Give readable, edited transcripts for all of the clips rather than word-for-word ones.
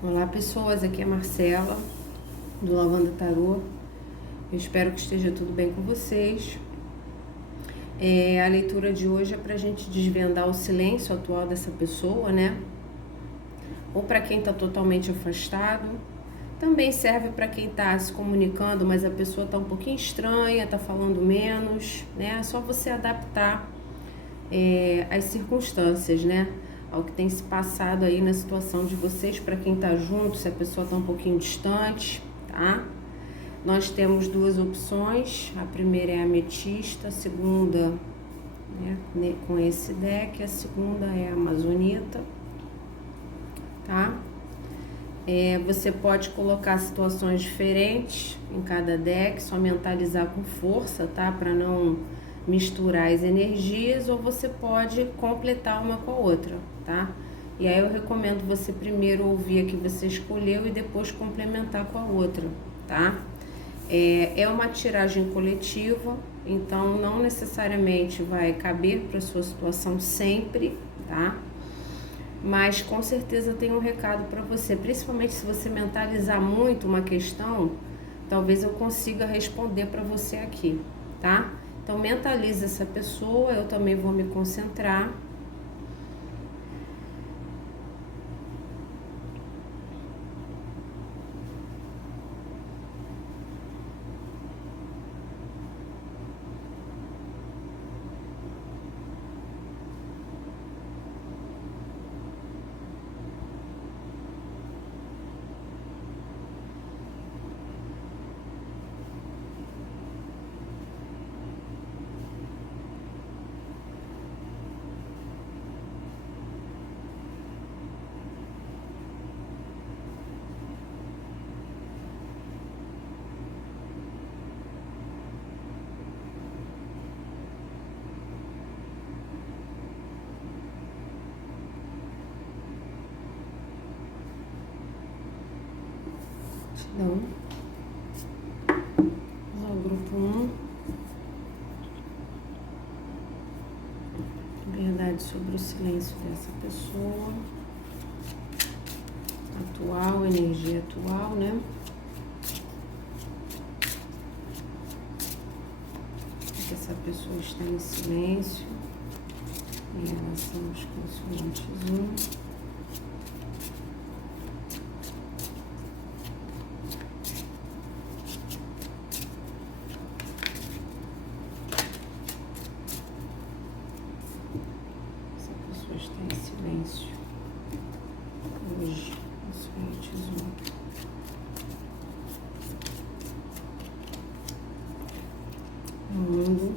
Olá pessoas, aqui é a Marcela do Lavanda Tarô. Eu espero que esteja tudo bem com vocês. A leitura de hoje é pra gente desvendar o silêncio atual dessa pessoa, né? Ou para quem tá totalmente afastado. Também serve para quem tá se comunicando, mas a pessoa tá um pouquinho estranha, tá falando menos, né? É só você adaptar as circunstâncias, né? Ao que tem se passado aí na situação de vocês, para quem tá junto, se a pessoa tá um pouquinho distante, tá? Nós temos duas opções, a primeira é a ametista, a segunda, né, com esse deck, a segunda é a amazonita, tá? Você pode colocar situações diferentes em cada deck, só mentalizar com força, tá? Para não misturar as energias, ou você pode completar uma com a outra, tá? E aí eu recomendo você primeiro ouvir a que você escolheu e depois complementar com a outra, tá? É uma tiragem coletiva, então não necessariamente vai caber para sua situação sempre, tá? Mas com certeza tem um recado para você, principalmente se você mentalizar muito uma questão, talvez eu consiga responder para você aqui, tá? Então mentalize essa pessoa, eu também vou me concentrar. Então, vamos ao grupo 1. Verdade sobre o silêncio dessa pessoa. Atual, energia atual, né? Que essa pessoa está em silêncio em relação aos consoantes 1. Está em silêncio hoje, consoantes 1. Mundo,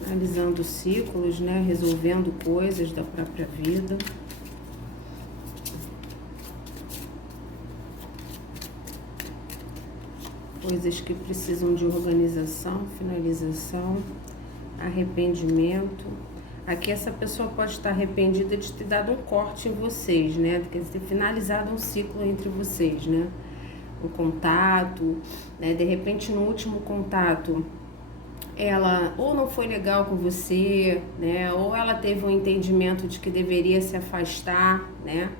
finalizando ciclos, né? Resolvendo coisas da própria vida. Coisas que precisam de organização, finalização, arrependimento. Aqui essa pessoa pode estar arrependida de ter dado um corte em vocês, né? De ter finalizado um ciclo entre vocês, né? Um contato, né? De repente no último contato ela ou não foi legal com você, né? Ou ela teve um entendimento de que deveria se afastar, né?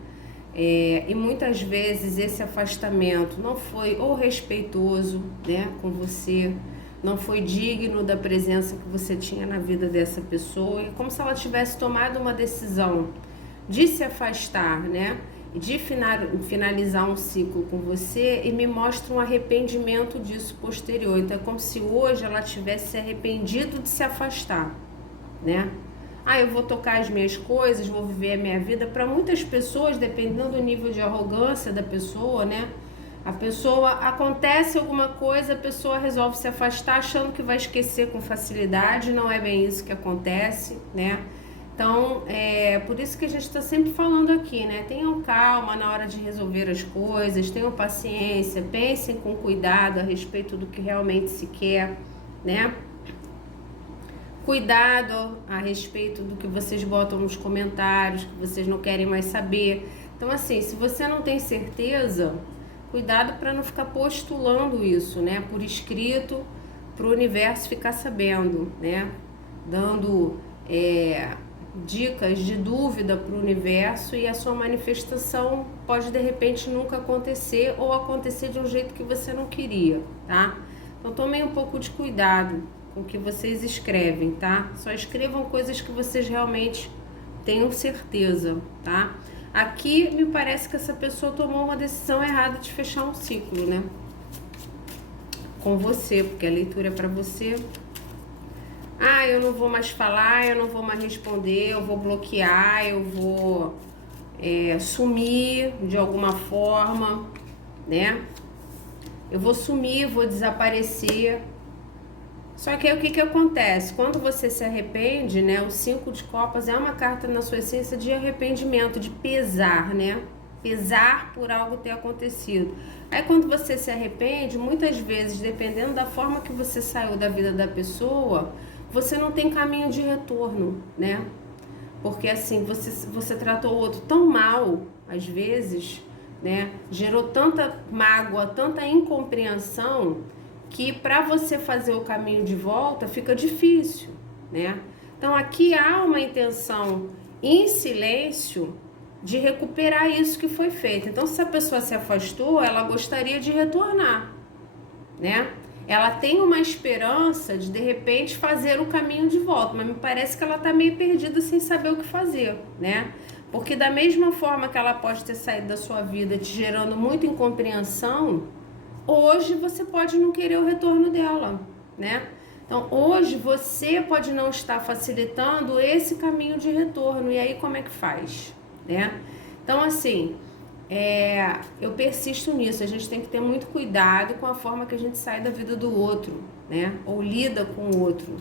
E muitas vezes esse afastamento não foi ou respeitoso, né, com você, não foi digno da presença que você tinha na vida dessa pessoa, e como se ela tivesse tomado uma decisão de se afastar, né, de finalizar um ciclo com você, e me mostra um arrependimento disso posterior. Então é como se hoje ela tivesse se arrependido de se afastar, né? Eu vou tocar as minhas coisas, vou viver a minha vida. Para muitas pessoas, dependendo do nível de arrogância da pessoa, né? A pessoa, acontece alguma coisa, a pessoa resolve se afastar achando que vai esquecer com facilidade. Não é bem isso que acontece, né? Então, por isso que a gente está sempre falando aqui, né? Tenham calma na hora de resolver as coisas, tenham paciência, pensem com cuidado a respeito do que realmente se quer, né? Cuidado a respeito do que vocês botam nos comentários, que vocês não querem mais saber. Então, assim, se você não tem certeza, cuidado para não ficar postulando isso, né, por escrito, para o universo ficar sabendo, né, dando dicas de dúvida para o universo e a sua manifestação pode de repente nunca acontecer ou acontecer de um jeito que você não queria, tá? Então tomem um pouco de cuidado com o que vocês escrevem, tá? Só escrevam coisas que vocês realmente tenham certeza, tá? Aqui me parece que essa pessoa tomou uma decisão errada de fechar um ciclo, né? Com você, porque a leitura é para você. Ah, eu não vou mais falar, eu não vou mais responder, eu vou bloquear, eu vou sumir de alguma forma, né? Eu vou sumir, vou desaparecer. Só que aí o que acontece? Quando você se arrepende, né? O 5 de copas é uma carta na sua essência de arrependimento, de pesar, né? Pesar por algo ter acontecido. Aí quando você se arrepende, muitas vezes, dependendo da forma que você saiu da vida da pessoa, você não tem caminho de retorno, né? Porque assim, você tratou o outro tão mal, às vezes, né? Gerou tanta mágoa, tanta incompreensão, que para você fazer o caminho de volta fica difícil, né? Então aqui há uma intenção em silêncio de recuperar isso que foi feito. Então se a pessoa se afastou, ela gostaria de retornar, né? Ela tem uma esperança de repente fazer o caminho de volta, mas me parece que ela tá meio perdida sem saber o que fazer, né? Porque da mesma forma que ela pode ter saído da sua vida te gerando muita incompreensão, hoje você pode não querer o retorno dela, né? Então hoje você pode não estar facilitando esse caminho de retorno, e aí como é que faz, né? Então assim, eu persisto nisso, a gente tem que ter muito cuidado com a forma que a gente sai da vida do outro, né? Ou lida com o outro.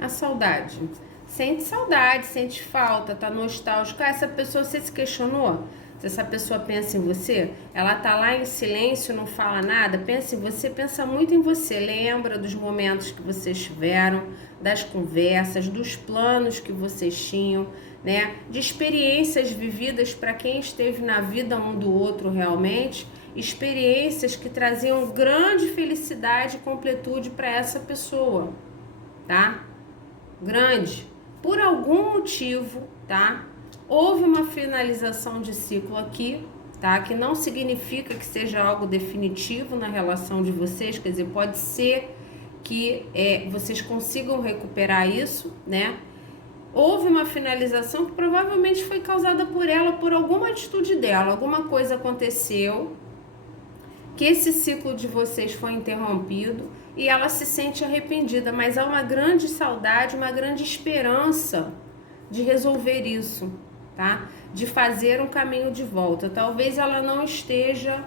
A saudade. Sente sente falta, tá nostálgico. Essa pessoa, você se questionou? Se essa pessoa pensa em você, ela tá lá em silêncio, não fala nada, pensa em você, pensa muito em você, lembra dos momentos que vocês tiveram, das conversas, dos planos que vocês tinham, né? De experiências vividas para quem esteve na vida um do outro realmente, experiências que traziam grande felicidade e completude para essa pessoa, tá? Grande. Por algum motivo, tá? Houve uma finalização de ciclo aqui, tá? Que não significa que seja algo definitivo na relação de vocês, quer dizer, pode ser que vocês consigam recuperar isso, né? Houve uma finalização que provavelmente foi causada por ela, por alguma atitude dela, alguma coisa aconteceu, que esse ciclo de vocês foi interrompido e ela se sente arrependida, mas há uma grande saudade, uma grande esperança de resolver isso, tá? De fazer um caminho de volta. Talvez ela não esteja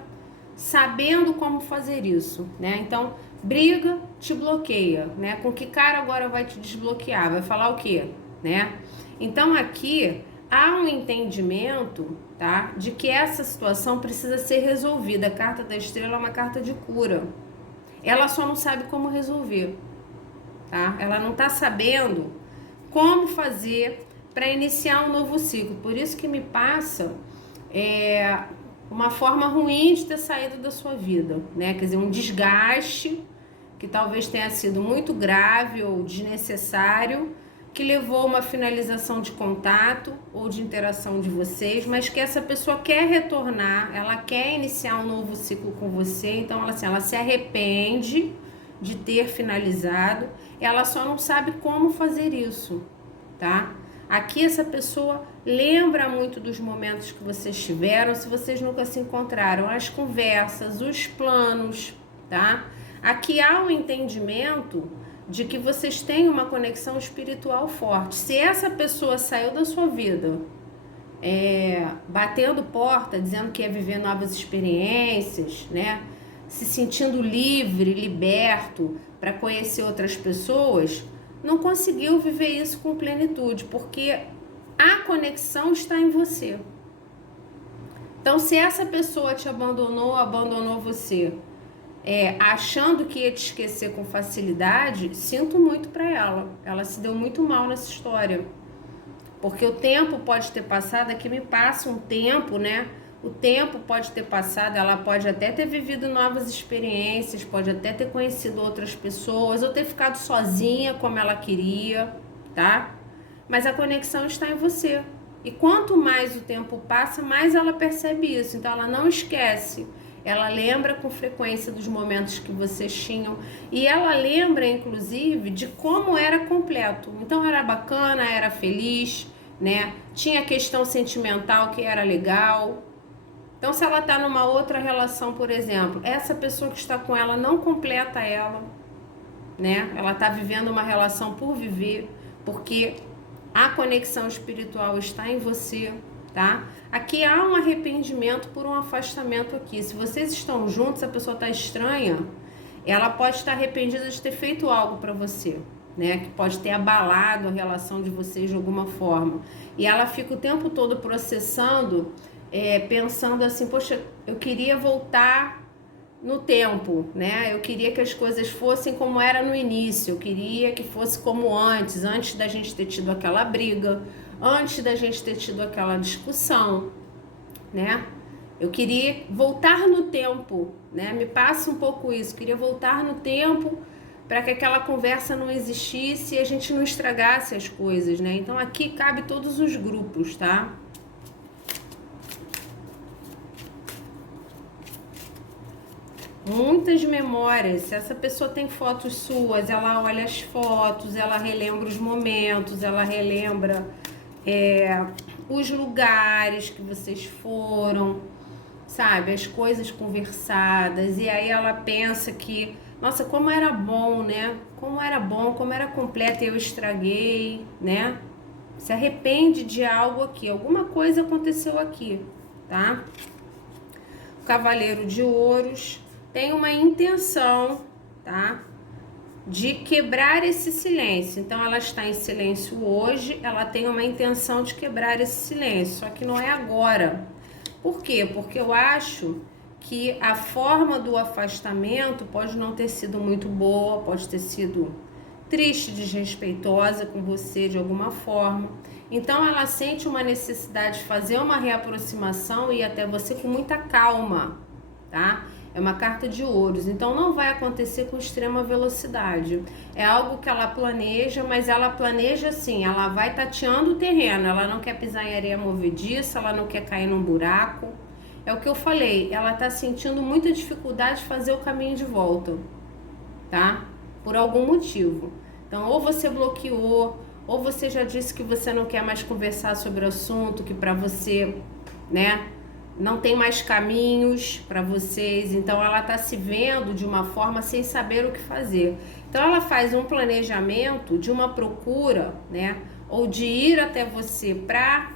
sabendo como fazer isso, né? Então, briga, te bloqueia, né? Com que cara agora vai te desbloquear? Vai falar o quê, né? Então, aqui há um entendimento, tá? De que essa situação precisa ser resolvida. A carta da estrela é uma carta de cura. Ela só não sabe como resolver, tá? Ela não tá sabendo como fazer para iniciar um novo ciclo. Por isso que me passa uma forma ruim de ter saído da sua vida, né? Quer dizer, um desgaste que talvez tenha sido muito grave ou desnecessário, que levou a uma finalização de contato ou de interação de vocês, mas que essa pessoa quer retornar, ela quer iniciar um novo ciclo com você, então ela se arrepende de ter finalizado, ela só não sabe como fazer isso, tá? Aqui essa pessoa lembra muito dos momentos que vocês tiveram, se vocês nunca se encontraram, as conversas, os planos, tá? Aqui há um entendimento de que vocês têm uma conexão espiritual forte. Se essa pessoa saiu da sua vida batendo porta, dizendo que ia viver novas experiências, né? Se sentindo livre, liberto para conhecer outras pessoas, não conseguiu viver isso com plenitude, porque a conexão está em você. Então, se essa pessoa te abandonou você, achando que ia te esquecer com facilidade, sinto muito para ela. Ela se deu muito mal nessa história. Porque o tempo pode ter passado, aqui me passa um tempo, né? O tempo pode ter passado, ela pode até ter vivido novas experiências, pode até ter conhecido outras pessoas, ou ter ficado sozinha como ela queria, tá? Mas a conexão está em você. E quanto mais o tempo passa, mais ela percebe isso. Então ela não esquece. Ela lembra com frequência dos momentos que vocês tinham. E ela lembra, inclusive, de como era completo. Então era bacana, era feliz, né? Tinha questão sentimental que era legal. Então, se ela está numa outra relação, por exemplo, essa pessoa que está com ela não completa ela, né? Ela está vivendo uma relação por viver, porque a conexão espiritual está em você, tá? Aqui há um arrependimento por um afastamento aqui. Se vocês estão juntos, a pessoa está estranha, ela pode estar arrependida de ter feito algo para você, né? Que pode ter abalado a relação de vocês de alguma forma. E ela fica o tempo todo processando, pensando assim, poxa, eu queria voltar no tempo, né? Eu queria que as coisas fossem como era no início, eu queria que fosse como antes da gente ter tido aquela briga, antes da gente ter tido aquela discussão, né? Eu queria voltar no tempo, né? Me passa um pouco isso, queria voltar no tempo para que aquela conversa não existisse e a gente não estragasse as coisas, né? Então aqui cabe todos os grupos, tá? Muitas memórias. Se essa pessoa tem fotos suas, ela olha as fotos, ela relembra os momentos, ela relembra os lugares que vocês foram, sabe? As coisas conversadas. E aí ela pensa que, nossa, como era bom, né? Como era bom, como era completo e eu estraguei, né? Se arrepende de algo aqui, alguma coisa aconteceu aqui, tá? O Cavaleiro de Ouros tem uma intenção, tá? De quebrar esse silêncio. Então ela está em silêncio hoje, ela tem uma intenção de quebrar esse silêncio, só que não é agora. Por quê? Porque eu acho que a forma do afastamento pode não ter sido muito boa, pode ter sido triste, desrespeitosa com você de alguma forma. Então ela sente uma necessidade de fazer uma reaproximação e ir até você com muita calma, tá? É uma carta de ouros, então não vai acontecer com extrema velocidade. É algo que ela planeja, mas ela planeja assim, ela vai tateando o terreno, ela não quer pisar em areia movediça, ela não quer cair num buraco. É o que eu falei, ela tá sentindo muita dificuldade de fazer o caminho de volta, tá? Por algum motivo. Então, ou você bloqueou, ou você já disse que você não quer mais conversar sobre o assunto, que pra você, né, não tem mais caminhos para vocês, então ela está se vendo de uma forma sem saber o que fazer. Então ela faz um planejamento de uma procura, né, ou de ir até você para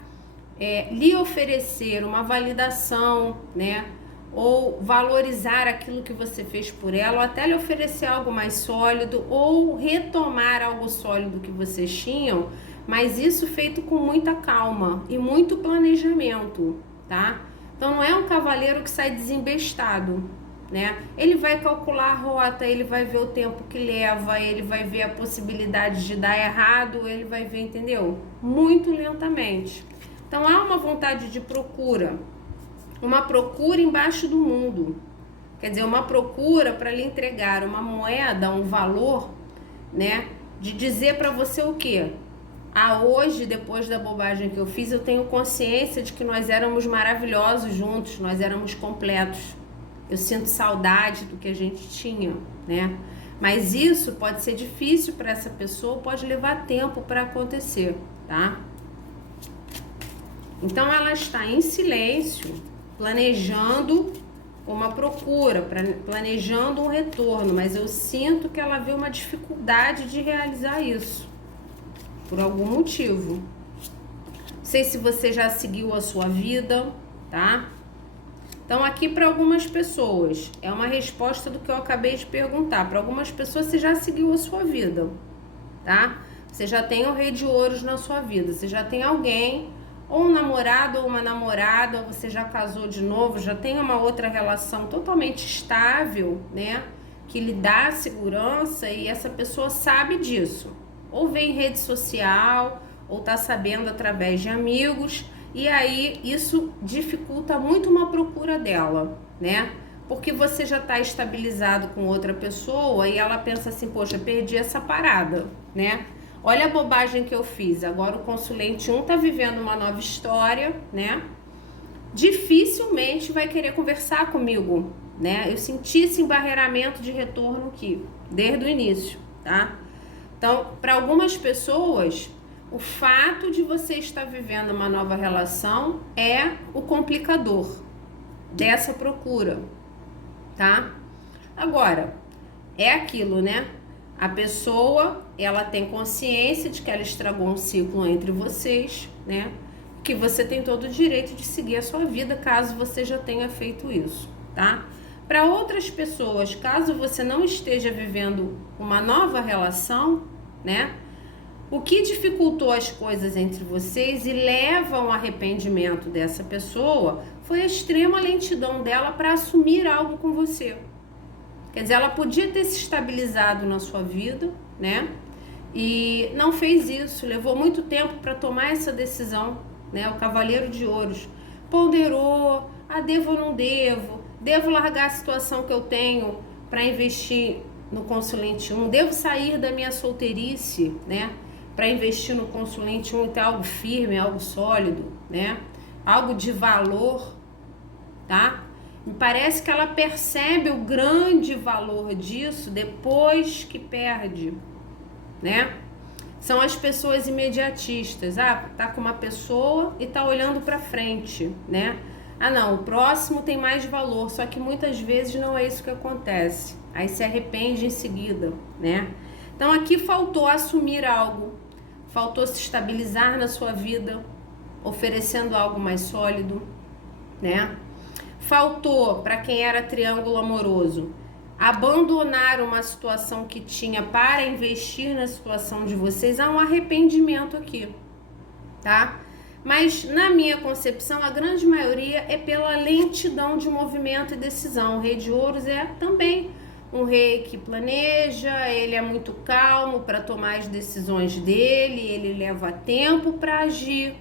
lhe oferecer uma validação, né, ou valorizar aquilo que você fez por ela, ou até lhe oferecer algo mais sólido, ou retomar algo sólido que vocês tinham, mas isso feito com muita calma e muito planejamento, tá? Então não é um cavaleiro que sai desembestado, né? Ele vai calcular a rota, ele vai ver o tempo que leva, ele vai ver a possibilidade de dar errado, ele vai ver, entendeu? Muito lentamente. Então há uma vontade de procura, uma procura embaixo do mundo. Quer dizer, uma procura para lhe entregar uma moeda, um valor, né? De dizer para você o quê? Hoje, depois da bobagem que eu fiz, eu tenho consciência de que nós éramos maravilhosos juntos, nós éramos completos. Eu sinto saudade do que a gente tinha, né? Mas isso pode ser difícil para essa pessoa, pode levar tempo para acontecer, tá? Então ela está em silêncio, planejando uma procura, planejando um retorno, mas eu sinto que ela vê uma dificuldade de realizar isso. Por algum motivo. Não sei se você já seguiu a sua vida, tá? Então aqui para algumas pessoas, é uma resposta do que eu acabei de perguntar. Para algumas pessoas você já seguiu a sua vida, tá? Você já tem o Rei de Ouros na sua vida, você já tem alguém, ou um namorado ou uma namorada, ou você já casou de novo, já tem uma outra relação totalmente estável, né? Que lhe dá segurança e essa pessoa sabe disso. Ou vê em rede social, ou tá sabendo através de amigos, e aí isso dificulta muito uma procura dela, né? Porque você já está estabilizado com outra pessoa e ela pensa assim, poxa, perdi essa parada, né? Olha a bobagem que eu fiz, agora o consulente 1 tá vivendo uma nova história, né? Dificilmente vai querer conversar comigo, né? Eu senti esse embarreiramento de retorno aqui, desde o início, tá? Então, para algumas pessoas, o fato de você estar vivendo uma nova relação é o complicador dessa procura, tá? Agora, é aquilo, né? A pessoa, ela tem consciência de que ela estragou um ciclo entre vocês, né? Que você tem todo o direito de seguir a sua vida, caso você já tenha feito isso, tá? Para outras pessoas, caso você não esteja vivendo uma nova relação, né? O que dificultou as coisas entre vocês e leva ao arrependimento dessa pessoa foi a extrema lentidão dela para assumir algo com você. Quer dizer, ela podia ter se estabilizado na sua vida, né? E não fez isso, levou muito tempo para tomar essa decisão, né? O Cavaleiro de Ouros ponderou, devo ou não devo? Devo largar a situação que eu tenho para investir no consulente 1? Devo sair da minha solteirice, né? Para investir no consulente 1 e ter algo firme, algo sólido, né? Algo de valor, tá? Me parece que ela percebe o grande valor disso depois que perde, né? São as pessoas imediatistas. Tá com uma pessoa e tá olhando para frente, né? Não, o próximo tem mais valor, só que muitas vezes não é isso que acontece. Aí se arrepende em seguida, né? Então aqui faltou assumir algo, faltou se estabilizar na sua vida, oferecendo algo mais sólido, né? Faltou, para quem era triângulo amoroso, abandonar uma situação que tinha para investir na situação de vocês. Há um arrependimento aqui, tá? Mas na minha concepção, a grande maioria é pela lentidão de movimento e decisão. O Rei de Ouros é também um rei que planeja, ele é muito calmo para tomar as decisões dele, ele leva tempo para agir,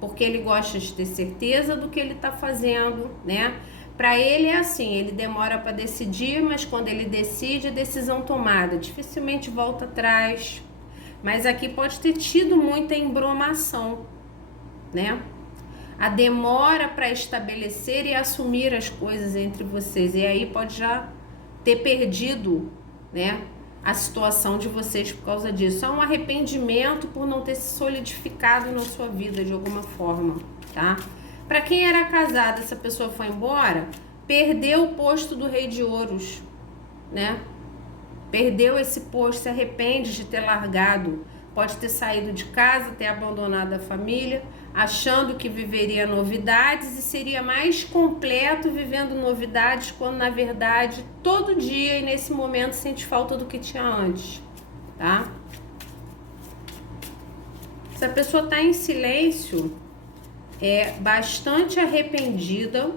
porque ele gosta de ter certeza do que ele está fazendo, né? Para ele é assim, ele demora para decidir, mas quando ele decide, a decisão tomada, dificilmente volta atrás. Mas aqui pode ter tido muita embromação, né? A demora para estabelecer e assumir as coisas entre vocês, e aí pode já ter perdido, né, a situação de vocês por causa disso. É um arrependimento por não ter se solidificado na sua vida de alguma forma, tá? Para quem era casado, essa pessoa foi embora, perdeu o posto do Rei de Ouros, né? Perdeu esse posto, se arrepende de ter largado. Pode ter saído de casa, ter abandonado a família, achando que viveria novidades e seria mais completo vivendo novidades, quando na verdade todo dia e nesse momento sente falta do que tinha antes, tá? Se a pessoa está em silêncio, é bastante arrependida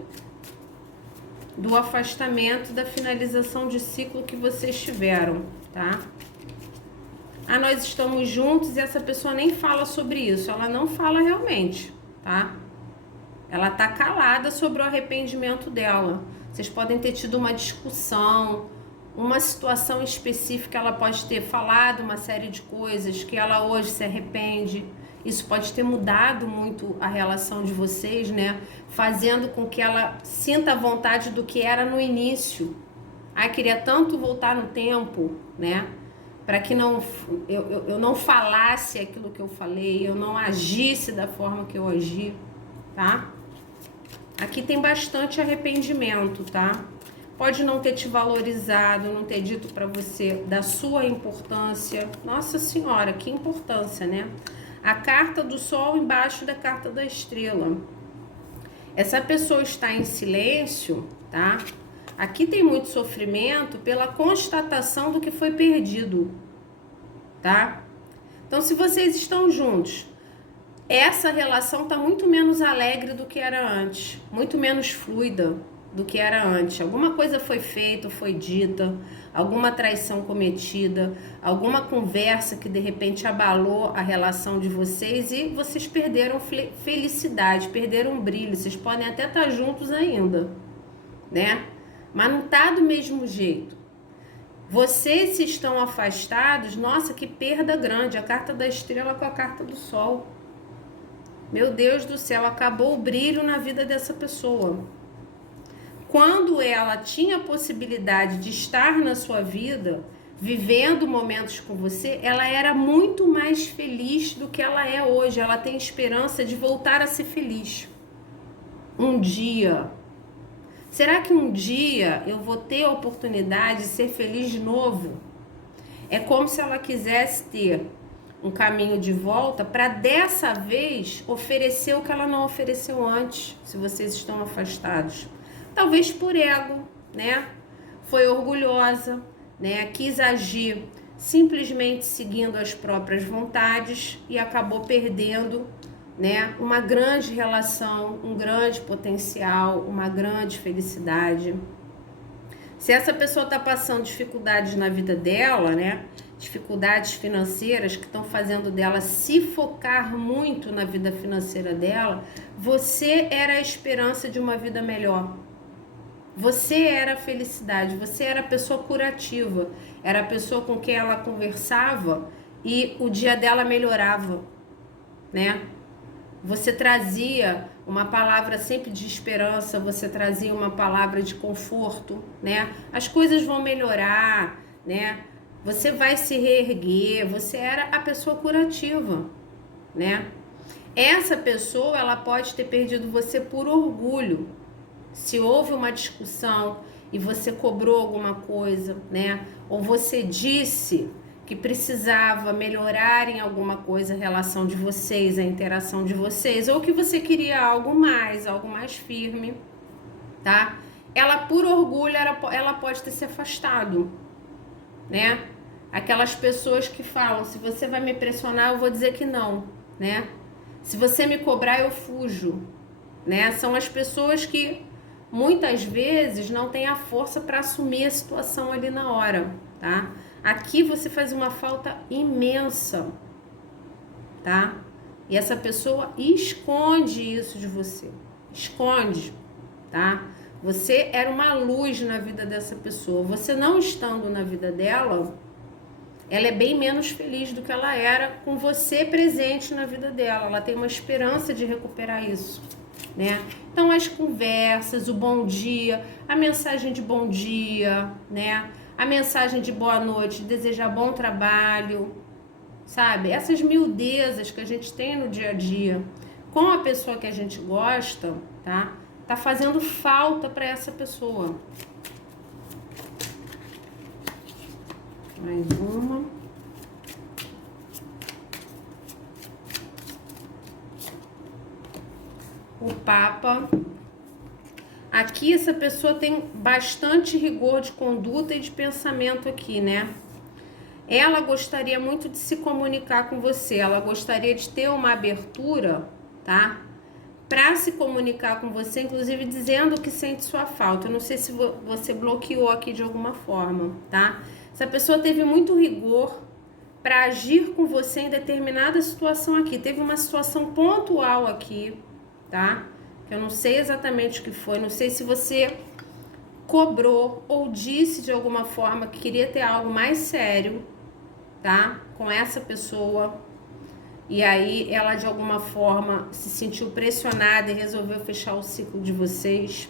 do afastamento, da finalização de ciclo que vocês tiveram, tá? Nós estamos juntos, e essa pessoa nem fala sobre isso, ela não fala realmente, tá? Ela tá calada sobre o arrependimento dela. Vocês podem ter tido uma discussão, uma situação específica, ela pode ter falado uma série de coisas que ela hoje se arrepende. Isso pode ter mudado muito a relação de vocês, né? Fazendo com que ela sinta a vontade do que era no início. Queria tanto voltar no tempo, né? Para que eu não falasse aquilo que eu falei, eu não agisse da forma que eu agi, tá? Aqui tem bastante arrependimento, tá? Pode não ter te valorizado, não ter dito para você da sua importância. Nossa Senhora, que importância, né? A carta do Sol embaixo da carta da Estrela. Essa pessoa está em silêncio, tá? Aqui tem muito sofrimento pela constatação do que foi perdido, tá? Então, se vocês estão juntos, essa relação tá muito menos alegre do que era antes, muito menos fluida, do que era antes. Alguma coisa foi feita, foi dita, alguma traição cometida, alguma conversa que de repente abalou a relação de vocês e vocês perderam felicidade, perderam brilho. Vocês podem até estar juntos ainda, né? Mas não tá do mesmo jeito. Vocês se estão afastados, nossa, que perda grande. A carta da estrela com a carta do sol. Meu Deus do céu, acabou o brilho na vida dessa pessoa. Quando ela tinha a possibilidade de estar na sua vida, vivendo momentos com você, ela era muito mais feliz do que ela é hoje. Ela tem esperança de voltar a ser feliz. Um dia. Será que um dia eu vou ter a oportunidade de ser feliz de novo? É como se ela quisesse ter um caminho de volta para dessa vez oferecer o que ela não ofereceu antes, se vocês estão afastados. Talvez por ego, né? Foi orgulhosa, né? Quis agir simplesmente seguindo as próprias vontades e acabou perdendo, né? Uma grande relação, um grande potencial, uma grande felicidade. Se essa pessoa está passando dificuldades na vida dela, né? Dificuldades financeiras que estão fazendo dela se focar muito na vida financeira dela, você era a esperança de uma vida melhor. Você era a felicidade, você era a pessoa curativa, era a pessoa com quem ela conversava e o dia dela melhorava, né? Você trazia uma palavra sempre de esperança, você trazia uma palavra de conforto, né? As coisas vão melhorar, né? Você vai se reerguer, você era a pessoa curativa, né? Essa pessoa, ela pode ter perdido você por orgulho. Se houve uma discussão e você cobrou alguma coisa, né? Ou você disse que precisava melhorar em alguma coisa a relação de vocês, a interação de vocês, ou que você queria algo mais firme, tá? Ela, por orgulho, ela pode ter se afastado, né? Aquelas pessoas que falam, se você vai me pressionar, eu vou dizer que não, né? Se você me cobrar, eu fujo, né? São as pessoas que muitas vezes não têm a força para assumir a situação ali na hora, tá? Aqui você faz uma falta imensa, tá? E essa pessoa esconde isso de você, esconde, tá? Você era uma luz na vida dessa pessoa. Você não estando na vida dela, ela é bem menos feliz do que ela era com você presente na vida dela. Ela tem uma esperança de recuperar isso, né? Então as conversas, o bom dia, a mensagem de bom dia, né? A mensagem de boa noite, desejar bom trabalho, sabe? Essas miudezas que a gente tem no dia a dia com a pessoa que a gente gosta, tá? Tá fazendo falta para essa pessoa. Mais uma. O Papa. Aqui essa pessoa tem bastante rigor de conduta e de pensamento aqui, né? Ela gostaria muito de se comunicar com você, ela gostaria de ter uma abertura, tá? Para se comunicar com você, inclusive dizendo que sente sua falta. Eu não sei se você bloqueou aqui de alguma forma, tá? Essa pessoa teve muito rigor para agir com você em determinada situação aqui. Teve uma situação pontual aqui, tá? Eu não sei exatamente o que foi, não sei se você cobrou ou disse de alguma forma que queria ter algo mais sério, tá? Com essa pessoa. E aí ela de alguma forma se sentiu pressionada e resolveu fechar o ciclo de vocês.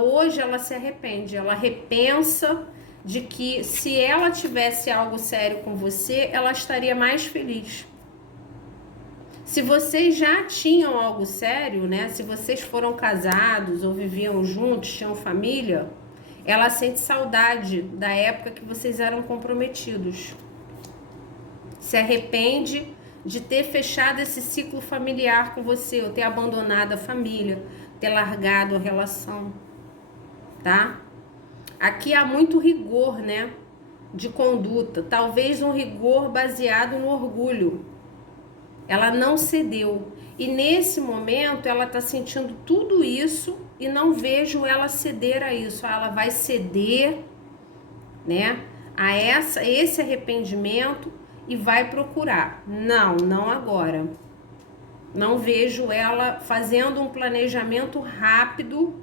Hoje ela se arrepende, ela repensa de que se ela tivesse algo sério com você, ela estaria mais feliz. Se vocês já tinham algo sério, né? Se vocês foram casados ou viviam juntos, tinham família, ela sente saudade da época que vocês eram comprometidos. Se arrepende de ter fechado esse ciclo familiar com você, ou ter abandonado a família, ter largado a relação, tá? Aqui há muito rigor, né? De conduta, talvez um rigor baseado no orgulho. Ela não cedeu. E nesse momento ela está sentindo tudo isso e não vejo ela ceder a isso. Ela vai ceder, né, a esse arrependimento e vai procurar. Não agora. Não vejo ela fazendo um planejamento rápido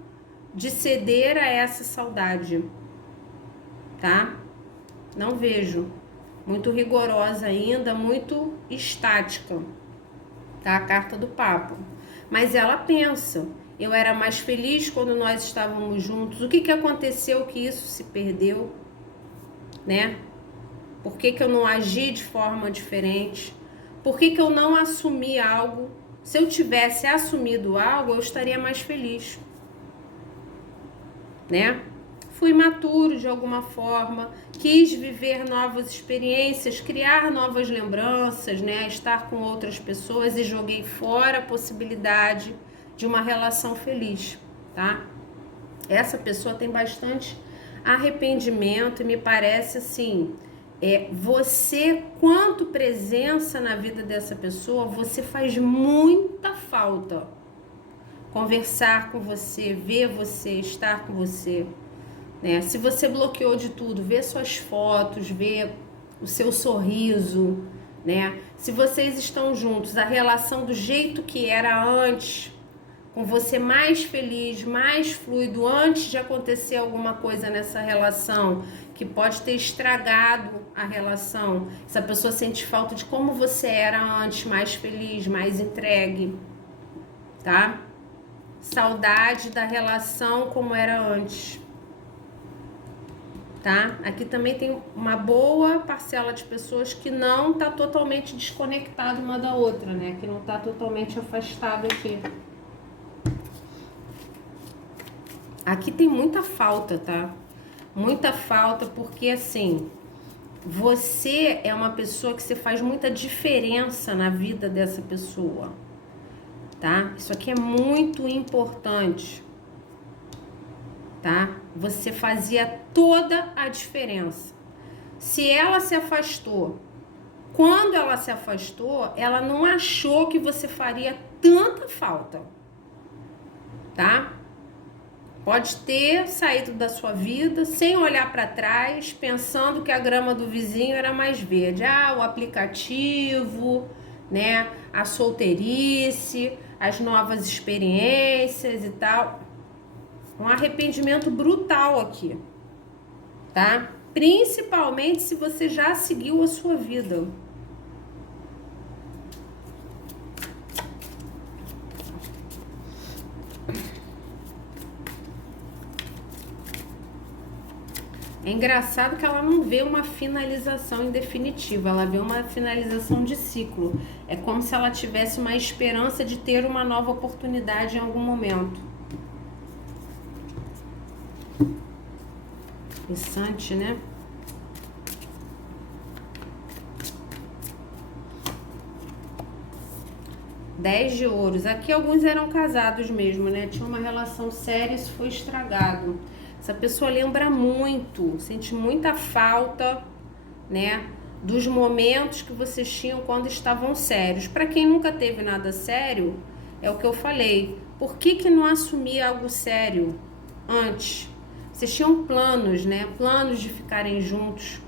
de ceder a essa saudade, tá? Não vejo. Muito rigorosa ainda, muito estática, tá? A carta do Papa. Mas ela pensa, eu era mais feliz quando nós estávamos juntos. O que que aconteceu que isso se perdeu, né? Por que que eu não agi de forma diferente? Por que que eu não assumi algo? Se eu tivesse assumido algo, eu estaria mais feliz, né? Fui maturo de alguma forma, quis viver novas experiências, criar novas lembranças, né? Estar com outras pessoas e joguei fora a possibilidade de uma relação feliz, tá? Essa pessoa tem bastante arrependimento e me parece assim, você, quanto presença na vida dessa pessoa, você faz muita falta. Conversar com você, ver você, estar com você, né? Se você bloqueou de tudo, ver suas fotos, ver o seu sorriso, né? Se vocês estão juntos, a relação do jeito que era antes, com você mais feliz, mais fluido, antes de acontecer alguma coisa nessa relação que pode ter estragado a relação. Essa pessoa sente falta de como você era antes, mais feliz, mais entregue, tá? Saudade da relação como era antes, tá? Aqui também tem uma boa parcela de pessoas que não tá totalmente desconectada uma da outra, né? Que não tá totalmente afastado aqui. Aqui tem muita falta, tá? Muita falta, porque assim, você é uma pessoa que você faz muita diferença na vida dessa pessoa, tá? Isso aqui é muito importante, tá? Você fazia toda a diferença. Se ela se afastou, quando ela se afastou, ela não achou que você faria tanta falta, tá? Pode ter saído da sua vida sem olhar para trás, pensando que a grama do vizinho era mais verde. Ah, o aplicativo, né? A solteirice, as novas experiências e tal. Um arrependimento brutal aqui, tá? Principalmente se você já seguiu a sua vida. É engraçado que ela não vê uma finalização em definitiva, ela vê uma finalização de ciclo. É como se ela tivesse uma esperança de ter uma nova oportunidade em algum momento. Interessante, né? Dez de ouros. Aqui alguns eram casados mesmo, né? Tinha uma relação séria, isso foi estragado. Essa pessoa lembra muito, sente muita falta, né, dos momentos que vocês tinham quando estavam sérios. Para quem nunca teve nada sério, é o que eu falei. Por que que não assumir algo sério antes? Vocês tinham planos, né? Planos de ficarem juntos,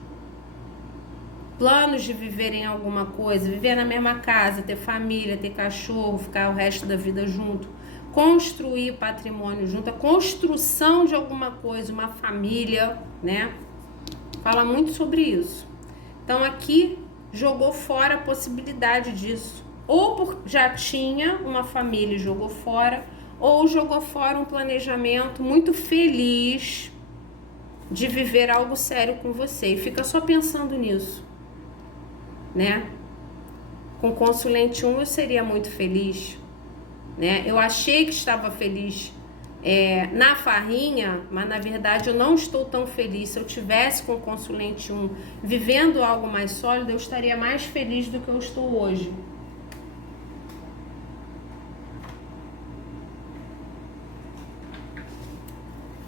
planos de viverem alguma coisa, viver na mesma casa, ter família, ter cachorro, ficar o resto da vida junto. Construir patrimônio junto, a construção de alguma coisa, uma família, né? Fala muito sobre isso. Então aqui jogou fora a possibilidade disso. Ou já tinha uma família e jogou fora, ou jogou fora um planejamento muito feliz de viver algo sério com você. E fica só pensando nisso, né? Com consulente 1 eu seria muito feliz, né? Eu achei que estava feliz na farrinha, mas na verdade eu não estou tão feliz. Se eu tivesse com o consulente 1 vivendo algo mais sólido, eu estaria mais feliz do que eu estou hoje.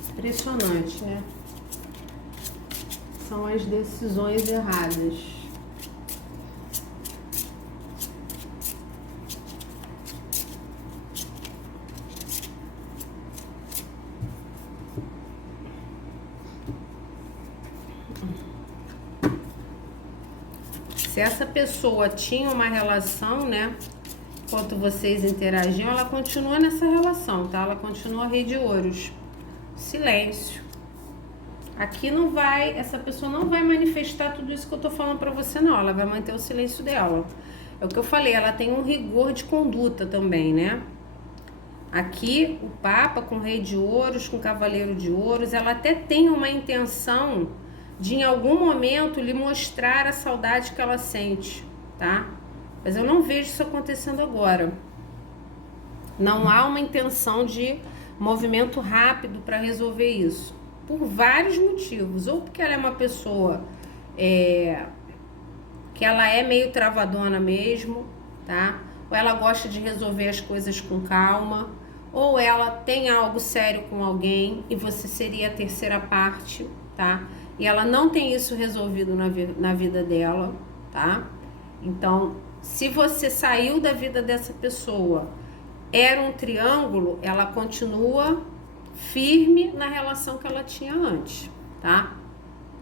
Impressionante, né? São as decisões erradas. Se essa pessoa tinha uma relação, né? Enquanto vocês interagiam, ela continua nessa relação, tá? Ela continua Rei de Ouros. Silêncio. Aqui não vai, essa pessoa não vai manifestar tudo isso que eu tô falando pra você, não. Ela vai manter o silêncio dela. É o que eu falei, ela tem um rigor de conduta também, né? Aqui, o Papa com Rei de Ouros, com Cavaleiro de Ouros, ela até tem uma intenção de, em algum momento, lhe mostrar a saudade que ela sente, tá? Mas eu não vejo isso acontecendo agora. Não há uma intenção de movimento rápido para resolver isso. Por vários motivos. Ou porque ela é uma pessoa que ela é meio travadona mesmo, tá? Ou ela gosta de resolver as coisas com calma. Ou ela tem algo sério com alguém e você seria a terceira parte, tá? E ela não tem isso resolvido na vida dela, tá? Então, se você saiu da vida dessa pessoa, era um triângulo, ela continua firme na relação que ela tinha antes, tá?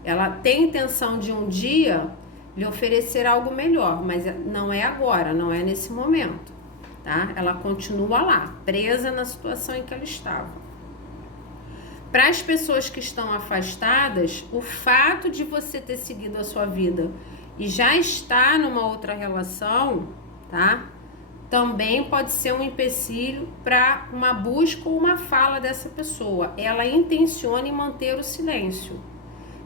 Ela tem intenção de um dia lhe oferecer algo melhor, mas não é agora, não é nesse momento, tá? Ela continua lá, presa na situação em que ela estava. Para as pessoas que estão afastadas, o fato de você ter seguido a sua vida e já estar numa outra relação, tá? Também pode ser um empecilho para uma busca ou uma fala dessa pessoa. Ela intenciona em manter o silêncio.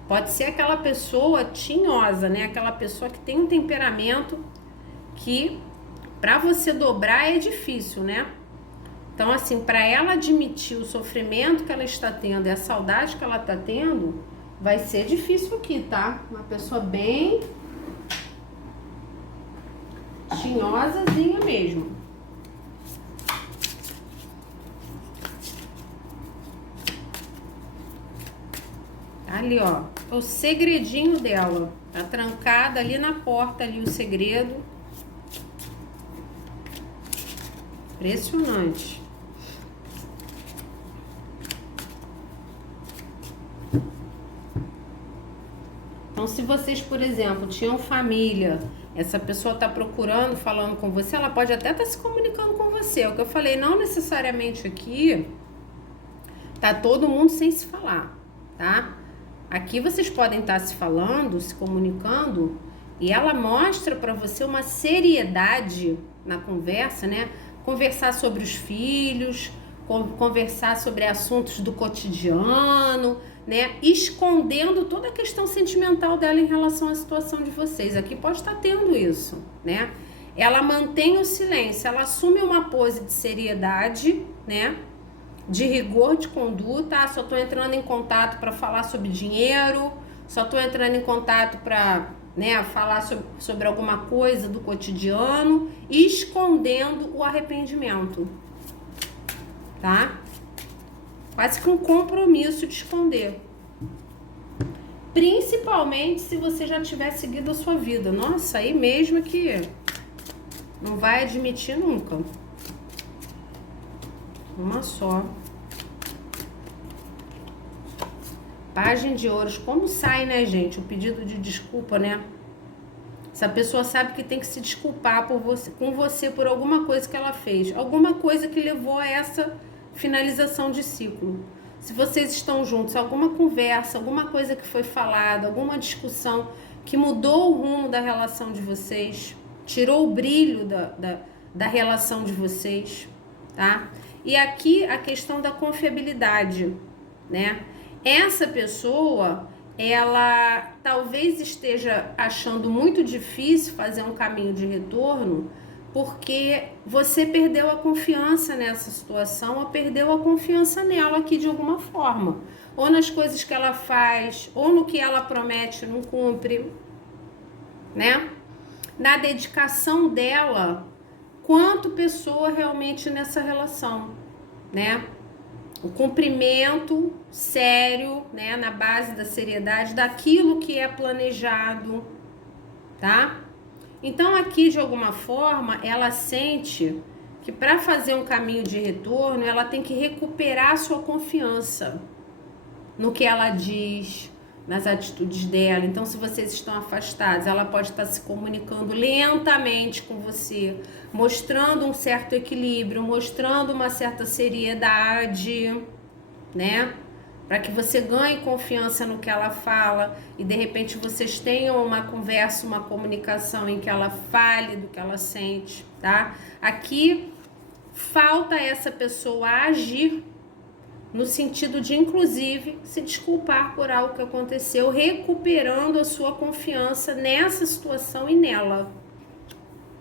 Pode ser aquela pessoa tinhosa, né? Aquela pessoa que tem um temperamento que para você dobrar é difícil, né? Então, assim, para ela admitir o sofrimento que ela está tendo e a saudade que ela está tendo, vai ser difícil aqui, tá? Uma pessoa bem tinhosazinha mesmo. Ali, ó, o segredinho dela. Tá trancada ali na porta, ali o segredo. Impressionante. Então, se vocês, por exemplo, tinham família, essa pessoa está procurando, falando com você, ela pode até estar se comunicando com você. É o que eu falei, não necessariamente aqui tá todo mundo sem se falar, tá? Aqui vocês podem estar se falando, se comunicando, e ela mostra para você uma seriedade na conversa, né? Conversar sobre os filhos, conversar sobre assuntos do cotidiano, né? Escondendo toda a questão sentimental dela em relação à situação de vocês. Aqui pode estar tendo isso, né? Ela mantém o silêncio, ela assume uma pose de seriedade, né? De rigor de conduta. Só tô entrando em contato para falar sobre dinheiro, só tô entrando em contato para, né, falar sobre alguma coisa do cotidiano, escondendo o arrependimento, tá? Quase que um compromisso de esconder. Principalmente se você já tiver seguido a sua vida. Nossa, aí mesmo que não vai admitir nunca. Uma só. Página de Ouros. Como sai, né, gente? O pedido de desculpa, né? Essa pessoa sabe que tem que se desculpar com você por alguma coisa que ela fez. Alguma coisa que levou a essa finalização de ciclo. Se vocês estão juntos, alguma conversa, alguma coisa que foi falada, alguma discussão que mudou o rumo da relação de vocês, tirou o brilho da relação de vocês, tá? E aqui a questão da confiabilidade, né? Essa pessoa, ela talvez esteja achando muito difícil fazer um caminho de retorno porque você perdeu a confiança nessa situação ou perdeu a confiança nela aqui de alguma forma. Ou nas coisas que ela faz, ou no que ela promete não cumpre, né? Na dedicação dela, quanto pessoa realmente nessa relação, né? O cumprimento sério, né? Na base da seriedade daquilo que é planejado, tá? Então aqui de alguma forma ela sente que para fazer um caminho de retorno ela tem que recuperar a sua confiança no que ela diz, nas atitudes dela. Então, se vocês estão afastados, ela pode estar se comunicando lentamente com você, mostrando um certo equilíbrio, mostrando uma certa seriedade, né? Para que você ganhe confiança no que ela fala e de repente vocês tenham uma conversa, uma comunicação em que ela fale do que ela sente, tá? Aqui falta essa pessoa agir no sentido de, inclusive, se desculpar por algo que aconteceu, recuperando a sua confiança nessa situação e nela,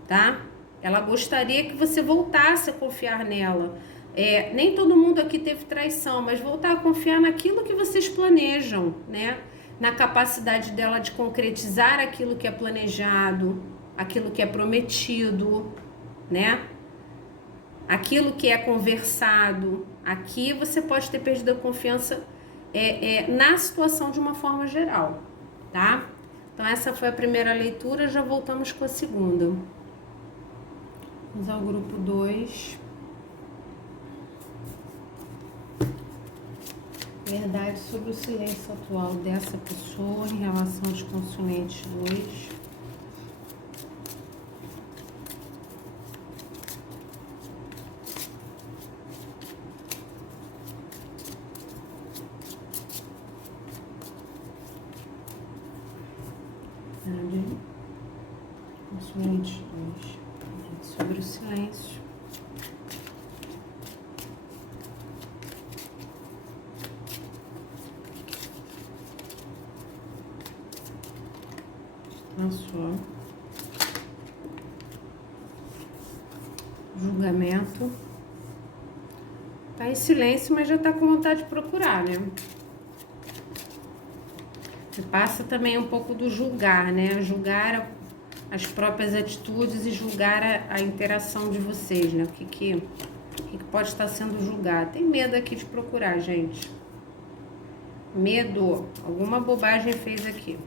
tá? Ela gostaria que você voltasse a confiar nela. Nem todo mundo aqui teve traição, mas voltar a confiar naquilo que vocês planejam, né? Na capacidade dela de concretizar aquilo que é planejado, aquilo que é prometido, né? Aquilo que é conversado. Aqui você pode ter perdido a confiança na situação de uma forma geral, tá? Então essa foi a primeira leitura, já voltamos com a segunda. Vamos ao grupo 2. Verdade sobre o silêncio atual dessa pessoa em relação aos consulentes 2. Consulente 2. Sobre o silêncio. Só julgamento, tá em silêncio, mas já tá com vontade de procurar, né? Você passa também um pouco do julgar, né? Julgar as próprias atitudes e julgar a interação de vocês, né? O que pode estar sendo julgado. Tem medo aqui de procurar, gente. Medo. Alguma bobagem fez aqui.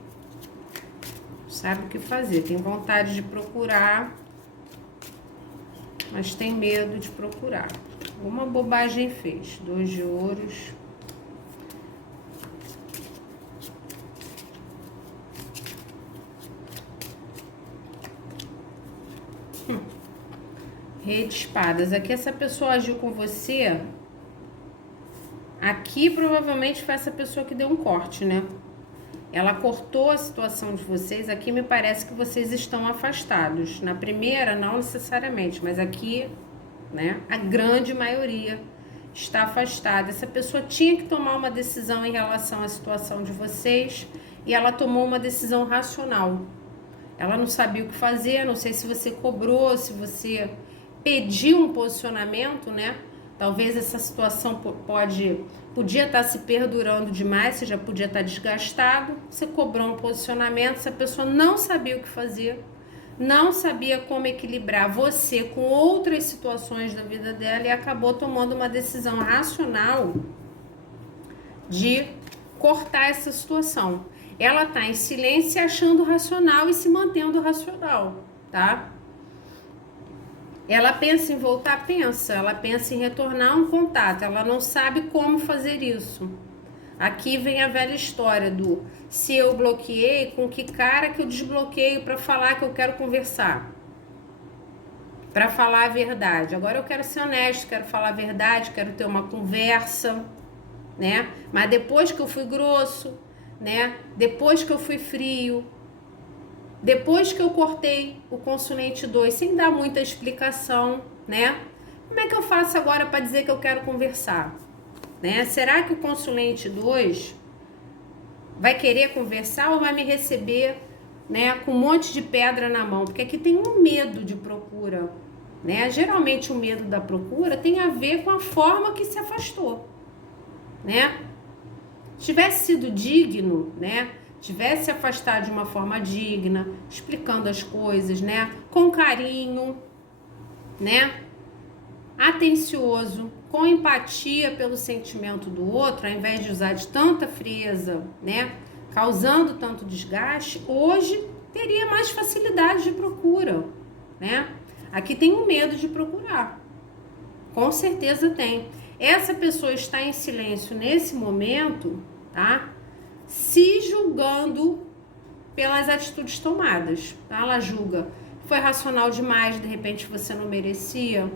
Sabe o que fazer, tem vontade de procurar, mas tem medo de procurar. Alguma bobagem fez. 2 de ouros. Rei de espadas. Aqui essa pessoa agiu com você. Aqui provavelmente foi essa pessoa que deu um corte, né? Ela cortou a situação de vocês. Aqui me parece que vocês estão afastados. Na primeira, não necessariamente, mas aqui, né, a grande maioria está afastada. Essa pessoa tinha que tomar uma decisão em relação à situação de vocês e ela tomou uma decisão racional. Ela não sabia o que fazer, não sei se você cobrou, se você pediu um posicionamento, né? Talvez essa situação podia estar se perdurando demais, você já podia estar desgastado, você cobrou um posicionamento, essa pessoa não sabia o que fazer, não sabia como equilibrar você com outras situações da vida dela e acabou tomando uma decisão racional de cortar essa situação. Ela está em silêncio, se achando racional e se mantendo racional, tá? Ela pensa em voltar? Pensa. Ela pensa em retornar um contato. Ela não sabe como fazer isso. Aqui vem a velha história do se eu bloqueei, com que cara que eu desbloqueio para falar que eu quero conversar. Para falar a verdade. Agora eu quero ser honesto, quero falar a verdade, quero ter uma conversa, né? Mas depois que eu fui grosso, né? Depois que eu fui frio, depois que eu cortei o consulente 2 sem dar muita explicação, né? Como é que eu faço agora para dizer que eu quero conversar? Né? Será que o consulente 2 vai querer conversar ou vai me receber, né, com um monte de pedra na mão? Porque aqui tem um medo de procura, né? Geralmente o medo da procura tem a ver com a forma que se afastou, né? Se tivesse sido digno, né? Tivesse afastado de uma forma digna, explicando as coisas, né? Com carinho, né? Atencioso, com empatia pelo sentimento do outro, ao invés de usar de tanta frieza, né? Causando tanto desgaste, hoje teria mais facilidade de procura, né? Aqui tem um medo de procurar. Com certeza tem. Essa pessoa está em silêncio nesse momento, tá? se julgando pelas atitudes tomadas. Tá? Ela julga que foi racional demais, de repente você não merecia,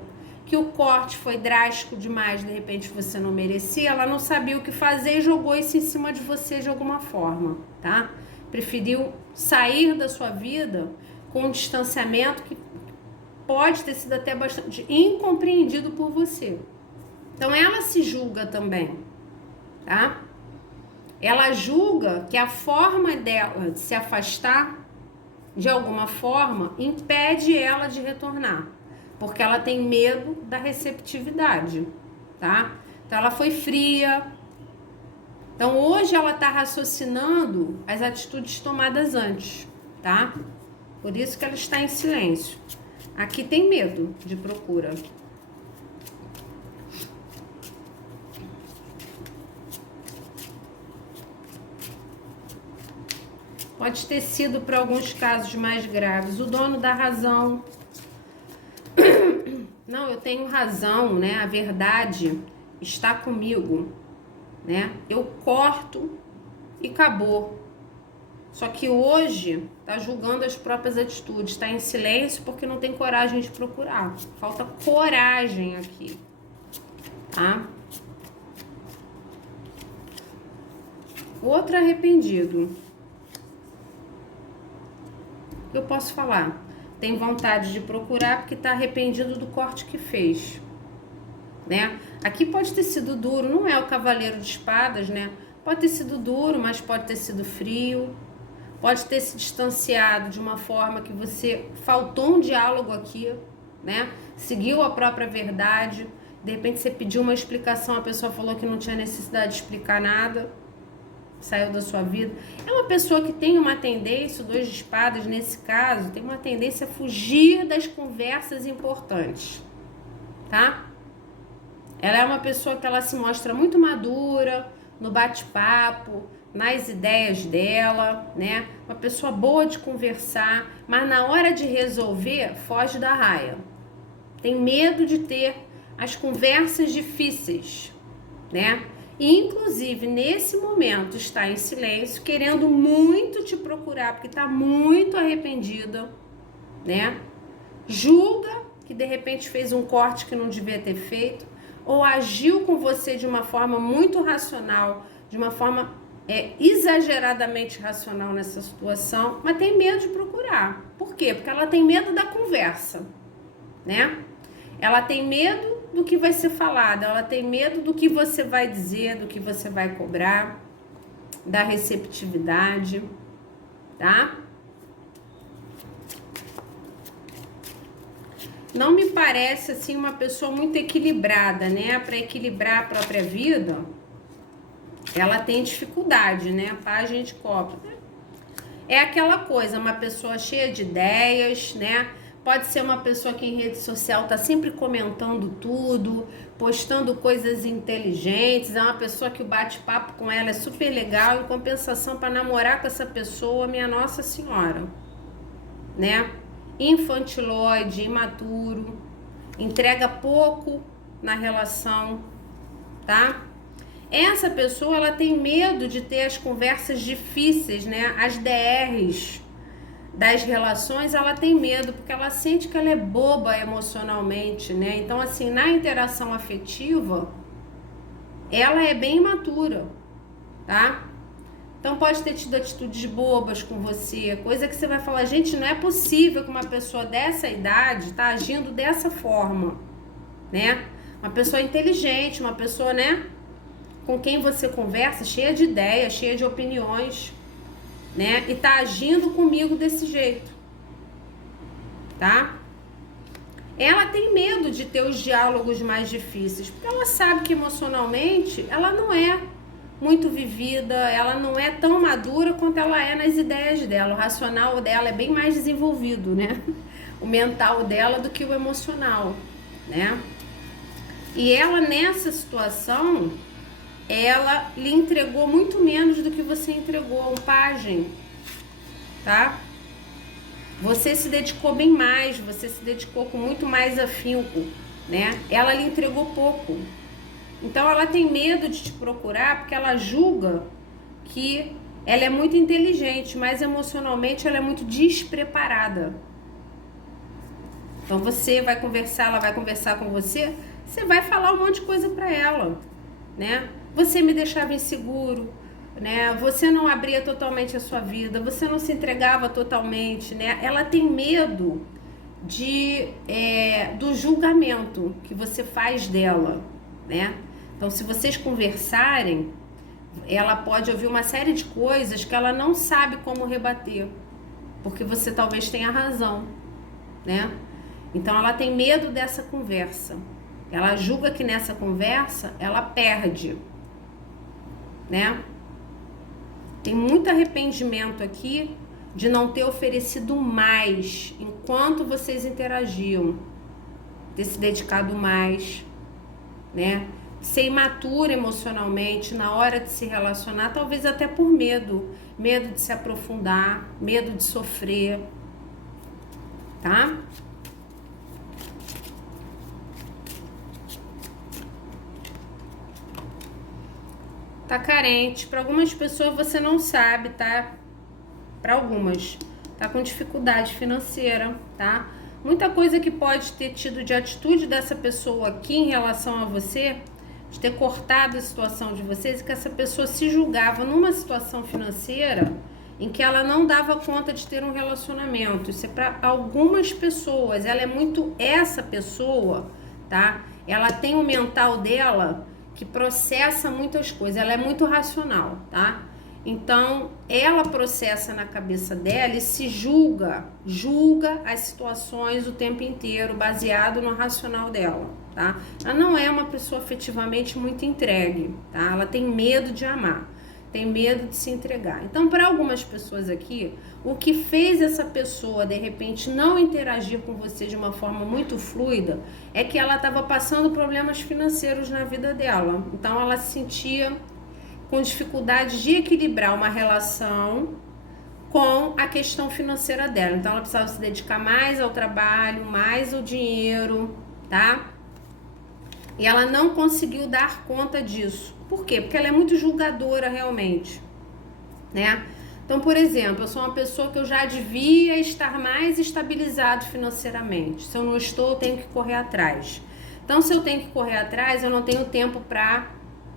que o corte foi drástico demais, de repente você não merecia, ela não sabia o que fazer e jogou isso em cima de você de alguma forma, tá? Preferiu sair da sua vida com um distanciamento que pode ter sido até bastante incompreendido por você. Então ela se julga também, tá? Ela julga que a forma dela de se afastar de alguma forma impede ela de retornar, porque ela tem medo da receptividade, tá? Então ela foi fria. Então hoje ela tá raciocinando as atitudes tomadas antes, tá? Por isso que ela está em silêncio. Aqui tem medo de procura. Pode ter sido, para alguns casos mais graves, o dono da razão. Não, eu tenho razão, né? A verdade está comigo, né? Eu corto e acabou. Só que hoje tá julgando as próprias atitudes, tá em silêncio porque não tem coragem de procurar. Falta coragem aqui, tá? Outro arrependido. Eu posso falar, tem vontade de procurar porque tá arrependido do corte que fez, né? Aqui pode ter sido duro, não é o cavaleiro de espadas, né? Pode ter sido duro, mas pode ter sido frio, pode ter se distanciado de uma forma que você faltou um diálogo aqui, né? Seguiu a própria verdade, de repente você pediu uma explicação, a pessoa falou que não tinha necessidade de explicar nada, saiu da sua vida. É uma pessoa que tem uma tendência, o 2 de espadas nesse caso, tem uma tendência a fugir das conversas importantes, tá? Ela é uma pessoa que ela se mostra muito madura no bate-papo, nas ideias dela, né? Uma pessoa boa de conversar, mas na hora de resolver, foge da raia. Tem medo de ter as conversas difíceis, né? E, inclusive, nesse momento, está em silêncio, querendo muito te procurar, porque está muito arrependida, né? Julga que, de repente, fez um corte que não devia ter feito, ou agiu com você de uma forma muito racional, de uma forma exageradamente racional nessa situação, mas tem medo de procurar. Por quê? Porque ela tem medo da conversa, né? Ela tem medo do que vai ser falado, ela tem medo do que você vai dizer, do que você vai cobrar, da receptividade, tá? Não me parece, assim, uma pessoa muito equilibrada, né? Para equilibrar a própria vida, ela tem dificuldade, né? Página de copa. É aquela coisa, uma pessoa cheia de ideias, né? Pode ser uma pessoa que em rede social tá sempre comentando tudo, postando coisas inteligentes. É uma pessoa que o bate-papo com ela é super legal. Em compensação, para namorar com essa pessoa, minha Nossa Senhora, né? Infantiloide, imaturo, entrega pouco na relação, tá? Essa pessoa, ela tem medo de ter as conversas difíceis, né? As DRs das relações, ela tem medo, porque ela sente que ela é boba emocionalmente, né? Então, assim, na interação afetiva, ela é bem imatura, tá? Então, pode ter tido atitudes bobas com você, coisa que você vai falar, gente, não é possível que uma pessoa dessa idade tá agindo dessa forma, né? Uma pessoa inteligente, uma pessoa, né, com quem você conversa, cheia de ideias, cheia de opiniões, né? E tá agindo comigo desse jeito, tá? Ela tem medo de ter os diálogos mais difíceis, porque ela sabe que emocionalmente ela não é muito vivida, ela não é tão madura quanto ela é nas ideias dela. O racional dela é bem mais desenvolvido, né? O mental dela do que o emocional, né? E ela, nessa situação, ela lhe entregou muito menos do que você entregou, um pajem, tá? Você se dedicou bem mais, você se dedicou com muito mais afinco, né? Ela lhe entregou pouco. Então ela tem medo de te procurar porque ela julga que Ela é muito inteligente, mas emocionalmente ela é muito despreparada. Então você vai conversar, ela vai conversar com você, você vai falar um monte de coisa para ela, né? Você me deixava inseguro, né? Você não abria totalmente a sua vida, você não se entregava totalmente, né? Ela tem medo do julgamento que você faz dela, né? Então, se vocês conversarem, ela pode ouvir uma série de coisas que ela não sabe como rebater, porque você talvez tenha razão, né? Então, ela tem medo dessa conversa. Ela julga que nessa conversa ela perde, né? Tem muito arrependimento aqui de não ter oferecido mais enquanto vocês interagiam, ter se dedicado mais, né? Ser imatura emocionalmente na hora de se relacionar, talvez até por medo de se aprofundar, medo de sofrer, tá? Tá carente. Para algumas pessoas você não sabe, tá? Para algumas, tá com dificuldade financeira, tá? Muita coisa que pode ter tido de atitude dessa pessoa aqui em relação a você, de ter cortado a situação de vocês, e que essa pessoa se julgava numa situação financeira em que ela não dava conta de ter um relacionamento. Isso é para algumas pessoas. Ela é muito essa pessoa, tá? Ela tem o mental dela que processa muitas coisas, ela é muito racional, tá? Então, ela processa na cabeça dela e se julga as situações o tempo inteiro, baseado no racional dela, tá? Ela não é uma pessoa afetivamente muito entregue, tá? Ela tem medo de amar, tem medo de se entregar. Então, para algumas pessoas aqui, o que fez essa pessoa, de repente, não interagir com você de uma forma muito fluida é que ela estava passando problemas financeiros na vida dela. Então, ela se sentia com dificuldade de equilibrar uma relação com a questão financeira dela. Então, ela precisava se dedicar mais ao trabalho, mais ao dinheiro, tá? E ela não conseguiu dar conta disso. Por quê? Porque ela é muito julgadora realmente, né? Então, por exemplo, eu sou uma pessoa que eu já devia estar mais estabilizado financeiramente. Se eu não estou, eu tenho que correr atrás. Então, se eu tenho que correr atrás, eu não tenho tempo para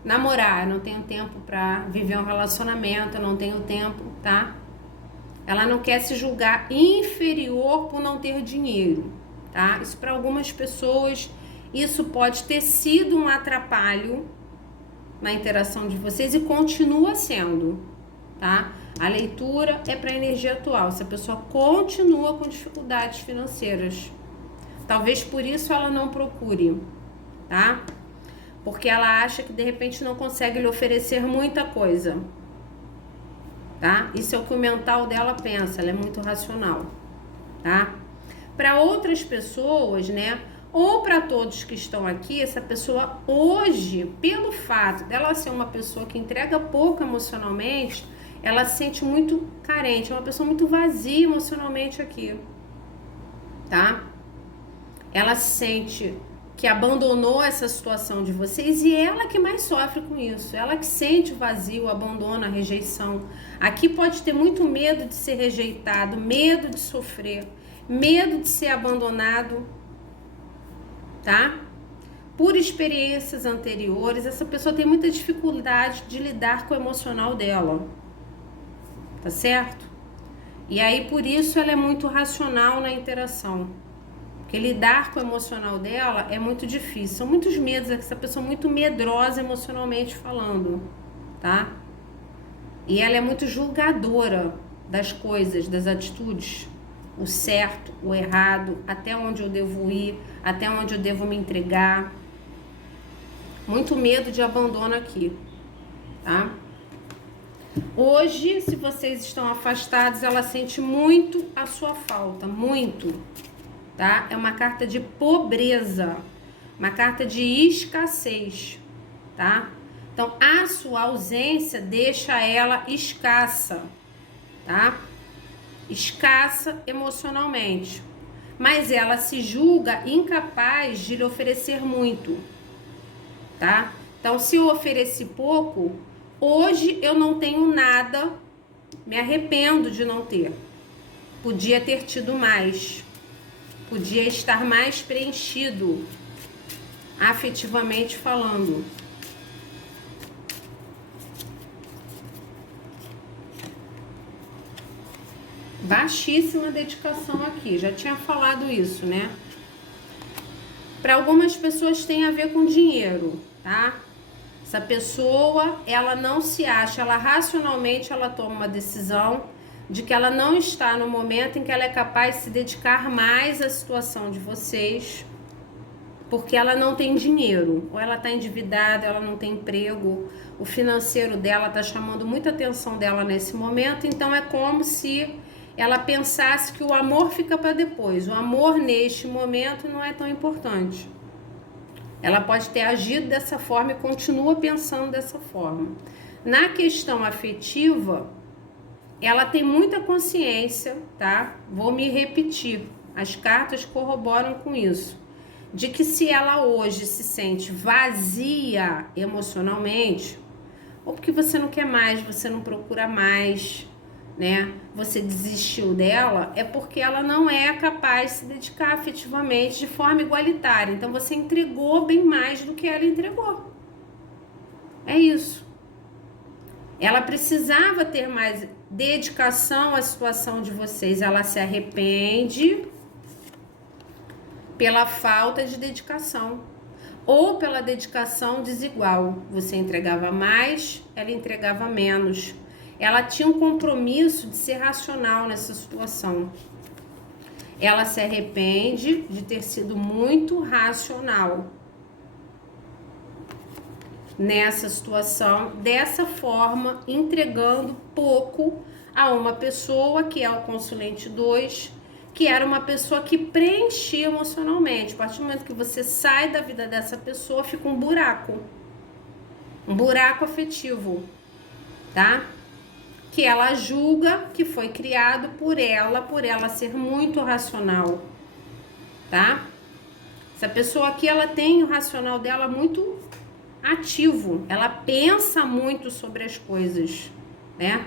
namorar, eu não tenho tempo para viver um relacionamento, eu não tenho tempo, tá? Ela não quer se julgar inferior por não ter dinheiro, tá? Isso para algumas pessoas, isso pode ter sido um atrapalho na interação de vocês e continua sendo, tá? A leitura é para a energia atual. Se a pessoa continua com dificuldades financeiras, talvez por isso ela não procure, tá? Porque ela acha que de repente não consegue lhe oferecer muita coisa, tá? Isso é o que o mental dela pensa, ela é muito racional, tá? Para outras pessoas, né? Ou para todos que estão aqui, essa pessoa hoje, pelo fato dela ser uma pessoa que entrega pouco emocionalmente, ela se sente muito carente, é uma pessoa muito vazia emocionalmente aqui, tá? Ela se sente que abandonou essa situação de vocês e ela que mais sofre com isso, ela que sente o vazio, o abandono, a rejeição. Aqui pode ter muito medo de ser rejeitado, medo de sofrer, medo de ser abandonado, tá? Por experiências anteriores, essa pessoa tem muita dificuldade de lidar com o emocional dela, tá certo? E aí, por isso, ela é muito racional na interação. Porque lidar com o emocional dela é muito difícil. São muitos medos, essa pessoa é muito medrosa emocionalmente falando, tá? E ela é muito julgadora das coisas, das atitudes. O certo, o errado, até onde eu devo ir, até onde eu devo me entregar. Muito medo de abandono aqui, tá? Hoje, se vocês estão afastados, ela sente muito a sua falta, muito, tá? É uma carta de pobreza, uma carta de escassez, tá? Então, a sua ausência deixa ela escassa, tá? Escassa emocionalmente, mas ela se julga incapaz de lhe oferecer muito, tá? Então, se eu ofereci pouco, hoje eu não tenho nada Me arrependo de não ter. Podia ter tido mais. Podia estar mais preenchido, afetivamente falando. Baixíssima dedicação aqui, já tinha falado isso, né? Para algumas pessoas tem a ver com dinheiro, tá? Essa pessoa, ela não se acha, ela racionalmente ela toma uma decisão de que ela não está no momento em que ela é capaz de se dedicar mais à situação de vocês, porque ela não tem dinheiro, ou ela está endividada, ela não tem emprego, o financeiro dela está chamando muita atenção dela nesse momento, então é como se ela pensasse que o amor fica para depois. O amor neste momento não é tão importante. Ela pode ter agido dessa forma e continua pensando dessa forma. Na questão afetiva, ela tem muita consciência, tá? Vou me repetir, as cartas corroboram com isso, de que se ela hoje se sente vazia emocionalmente, ou porque você não quer mais, você não procura mais, né? Você desistiu dela, é porque ela não é capaz de se dedicar afetivamente de forma igualitária. Então você entregou bem mais do que ela entregou. É isso. Ela precisava ter mais dedicação à situação de vocês. Ela se arrepende pela falta de dedicação ou pela dedicação desigual. Você entregava mais, ela entregava menos. Ela tinha um compromisso de ser racional nessa situação. Ela se arrepende de ter sido muito racional nessa situação, dessa forma, entregando pouco a uma pessoa que é o consulente 2, que era uma pessoa que preenchia emocionalmente. A partir do momento que você sai da vida dessa pessoa, fica um buraco afetivo, tá? Que ela julga que foi criado por ela ser muito racional, tá? Essa pessoa aqui, ela tem o racional dela muito ativo, ela pensa muito sobre as coisas, né?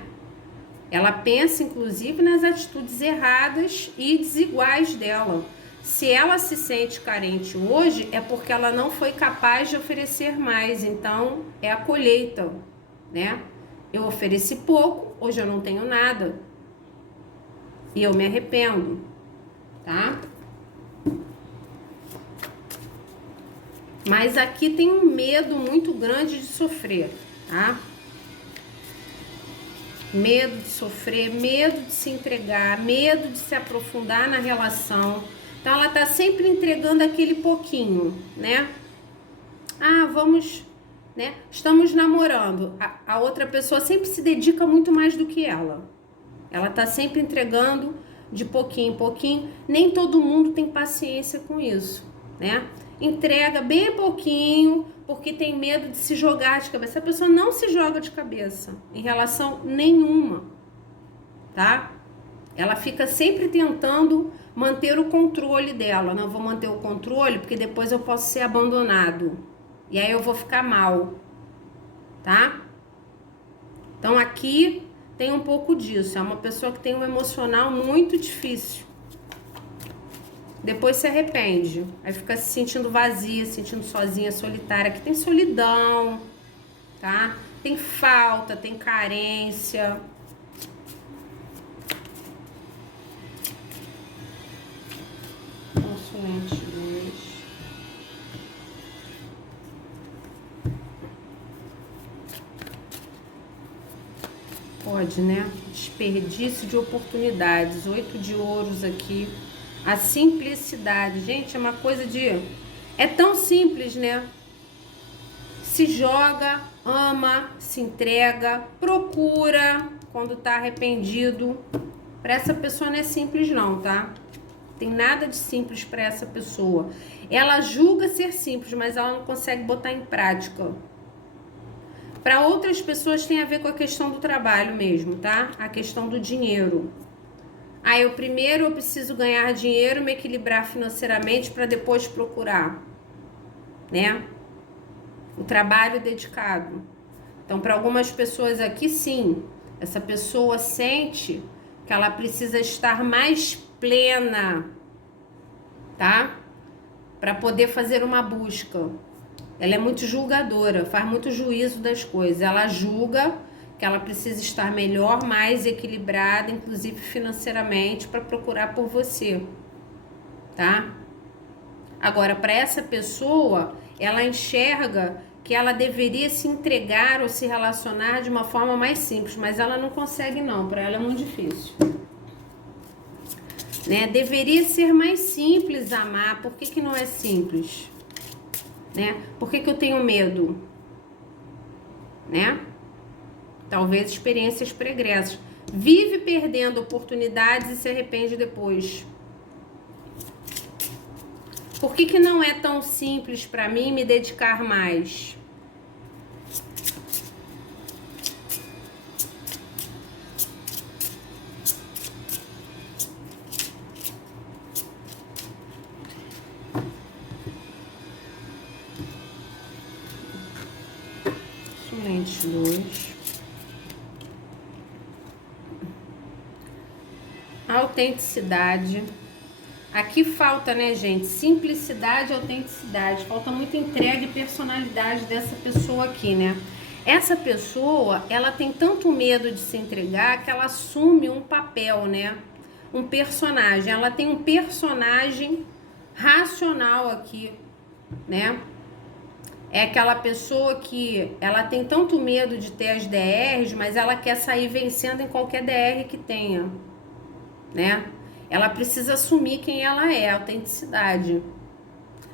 Ela pensa, inclusive, nas atitudes erradas e desiguais dela. Se ela se sente carente hoje, é porque ela não foi capaz de oferecer mais, então é a colheita, né? Eu ofereci pouco, hoje eu não tenho nada. E eu me arrependo, tá? Mas aqui tem um medo muito grande de sofrer, tá? Medo de sofrer, medo de se entregar, medo de se aprofundar na relação. Então ela tá sempre entregando aquele pouquinho, né? Ah, vamos, né? Estamos namorando. A outra pessoa sempre se dedica muito mais do que ela. Ela tá sempre entregando de pouquinho em pouquinho. Nem todo mundo tem paciência com isso, né? Entrega bem pouquinho porque tem medo de se jogar de cabeça. A pessoa não se joga de cabeça em relação nenhuma, tá? Ela fica sempre tentando manter o controle dela. Não, vou manter o controle porque depois eu posso ser abandonado. E aí eu vou ficar mal, tá? Então aqui tem um pouco disso. É uma pessoa que tem um emocional muito difícil. Depois se arrepende. Aí fica se sentindo vazia, se sentindo sozinha, solitária. Aqui tem solidão, tá? Tem falta, tem carência. Consulente 2. Pode, né? Desperdício de oportunidades. 8 de ouros aqui. A simplicidade. Gente, é uma coisa de... É tão simples, né? Se joga, ama, se entrega, procura quando tá arrependido. Para essa pessoa não é simples não, tá? Tem nada de simples para essa pessoa. Ela julga ser simples, mas ela não consegue botar em prática. Para outras pessoas tem a ver com a questão do trabalho mesmo, tá? A questão do dinheiro. Aí eu preciso ganhar dinheiro, me equilibrar financeiramente para depois procurar, né? O trabalho dedicado. Então, para algumas pessoas aqui, sim, Essa pessoa sente que ela precisa estar mais plena, tá? Para poder fazer uma busca. Ela é muito julgadora, faz muito juízo das coisas. Ela julga que ela precisa estar melhor, mais equilibrada, inclusive financeiramente, para procurar por você, tá? Agora, para essa pessoa, ela enxerga que ela deveria se entregar ou se relacionar de uma forma mais simples, mas ela não consegue não, para ela é muito difícil. Né? Deveria ser mais simples amar. Por que não é simples? Né? Por que eu tenho medo? Né? Talvez experiências pregressas. Vive perdendo oportunidades e se arrepende depois. Por que não é tão simples para mim me dedicar mais? Somente 2. Autenticidade. Aqui falta, né, gente? Simplicidade e autenticidade. Falta muita entrega e personalidade dessa pessoa aqui, né? Essa pessoa, ela tem tanto medo de se entregar que ela assume um papel, né? Um personagem. Ela tem um personagem racional aqui, né? É aquela pessoa que ela tem tanto medo de ter as DRs, mas ela quer sair vencendo em qualquer DR que tenha, né? Ela precisa assumir quem ela é, autenticidade.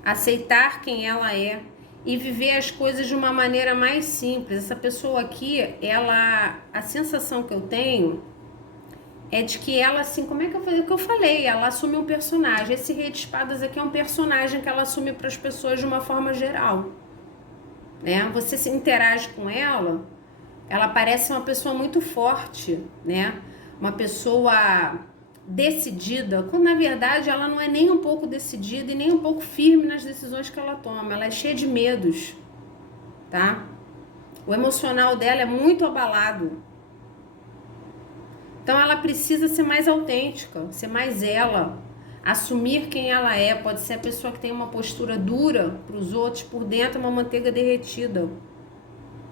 Aceitar quem ela é e viver as coisas de uma maneira mais simples. Essa pessoa aqui, a sensação que eu tenho é de que ela, assim, como é que eu falei? O que eu falei, ela assume um personagem. Esse Rei de Espadas aqui é um personagem que ela assume para as pessoas de uma forma geral, né? Você se interage com ela, ela parece uma pessoa muito forte, né? Uma pessoa decidida, quando na verdade ela não é nem um pouco decidida e nem um pouco firme nas decisões que ela toma. Ela é cheia de medos, tá? O emocional dela é muito abalado. Então ela precisa ser mais autêntica, ser mais ela, assumir quem ela é. Pode ser a pessoa que tem uma postura dura para os outros, por dentro é uma manteiga derretida.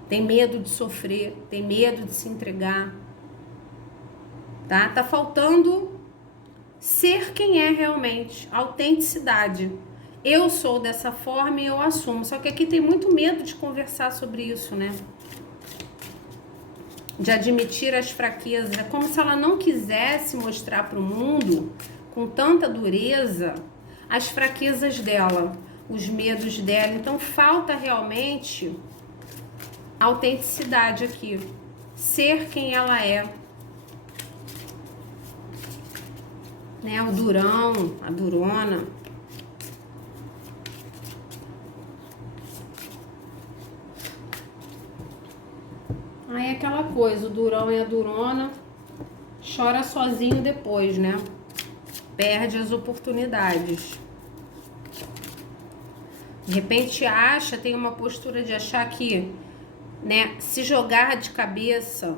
Tem medo de sofrer, tem medo de se entregar. Tá? Tá faltando ser quem é realmente, autenticidade. Eu sou dessa forma e eu assumo. Só que aqui tem muito medo de conversar sobre isso, né? De admitir as fraquezas. É como se ela não quisesse mostrar para o mundo, com tanta dureza, as fraquezas dela, os medos dela. Então falta realmente autenticidade aqui. Ser quem ela é. Né? O durão, a durona. Aí é aquela coisa, o durão e a durona chora sozinho depois, né? Perde as oportunidades. De repente acha, tem uma postura de achar que, né, se jogar de cabeça,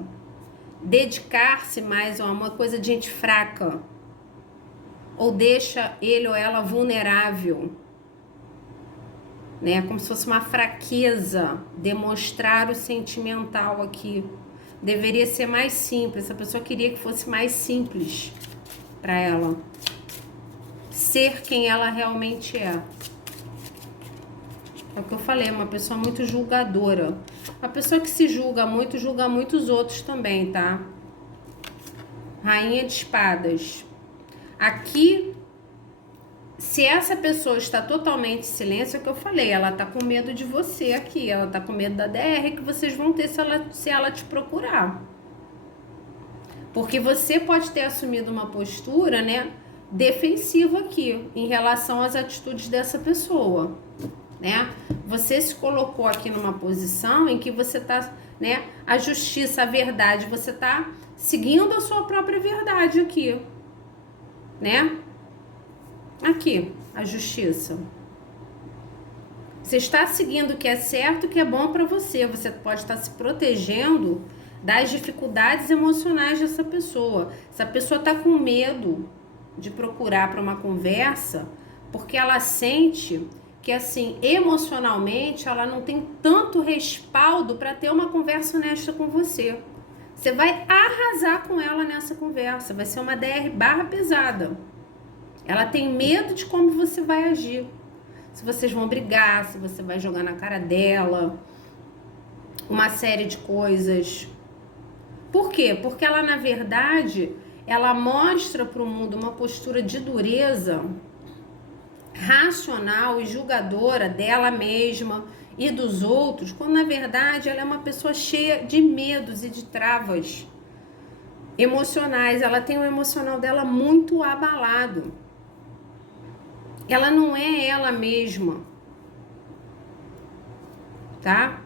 dedicar-se mais a uma coisa de gente fraca, ou deixa ele ou ela vulnerável, né? Como se fosse uma fraqueza demonstrar o sentimental aqui. Deveria ser mais simples. Essa pessoa queria que fosse mais simples para ela ser quem ela realmente é. É o que eu falei, uma pessoa muito julgadora. A pessoa que se julga muito os outros também, tá? Rainha de Espadas. Aqui, se essa pessoa está totalmente em silêncio, é o que eu falei, ela tá com medo de você aqui, ela tá com medo da DR que vocês vão ter se ela te procurar. Porque você pode ter assumido uma postura, né, defensiva aqui, em relação às atitudes dessa pessoa, né? Você se colocou aqui numa posição em que você tá, né, a justiça, a verdade, você tá seguindo a sua própria verdade aqui, né? Aqui, a justiça. Você está seguindo o que é certo, o que é bom para você. Você pode estar se protegendo das dificuldades emocionais dessa pessoa. Essa pessoa está com medo de procurar para uma conversa porque ela sente que, assim, emocionalmente, ela não tem tanto respaldo para ter uma conversa honesta com você. Você vai arrasar com ela nessa conversa, vai ser uma DR barra pesada. Ela tem medo de como você vai agir. Se vocês vão brigar, se você vai jogar na cara dela, uma série de coisas. Por quê? Porque ela, na verdade, ela mostra para o mundo uma postura de dureza racional e julgadora dela mesma e dos outros, quando na verdade ela é uma pessoa cheia de medos e de travas emocionais. Ela tem o emocional dela muito abalado. Ela não é ela mesma, tá?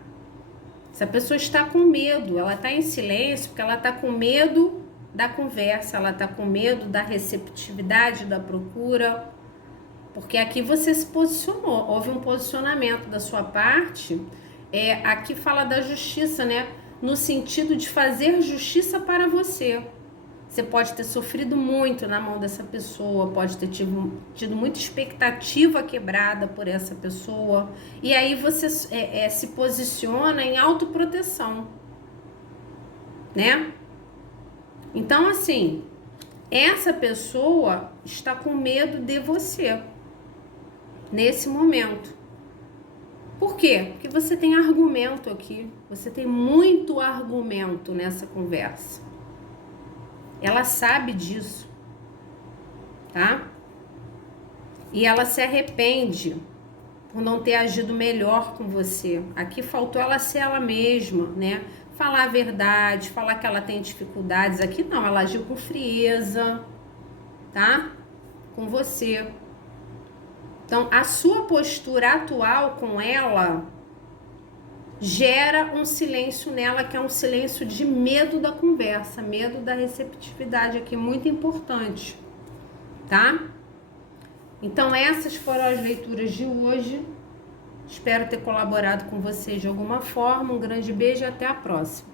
Essa pessoa está com medo, ela está em silêncio porque ela está com medo da conversa, ela está com medo da receptividade, da procura. Porque aqui você se posicionou, houve um posicionamento da sua parte. Aqui fala da justiça, né? No sentido de fazer justiça para você. Você pode ter sofrido muito na mão dessa pessoa, pode ter tido muita expectativa quebrada por essa pessoa. E aí você se posiciona em autoproteção, né? Então, assim, essa pessoa está com medo de você nesse momento. Por quê? Porque você tem argumento aqui. Você tem muito argumento nessa conversa. Ela sabe disso, tá? E ela se arrepende por não ter agido melhor com você. Aqui faltou ela ser ela mesma, né? Falar a verdade, falar que ela tem dificuldades. Aqui não, ela agiu com frieza, tá? Com você. Então, a sua postura atual com ela gera um silêncio nela, que é um silêncio de medo da conversa, medo da receptividade aqui, muito importante, tá? Então, essas foram as leituras de hoje. Espero ter colaborado com vocês de alguma forma. Um grande beijo e até a próxima.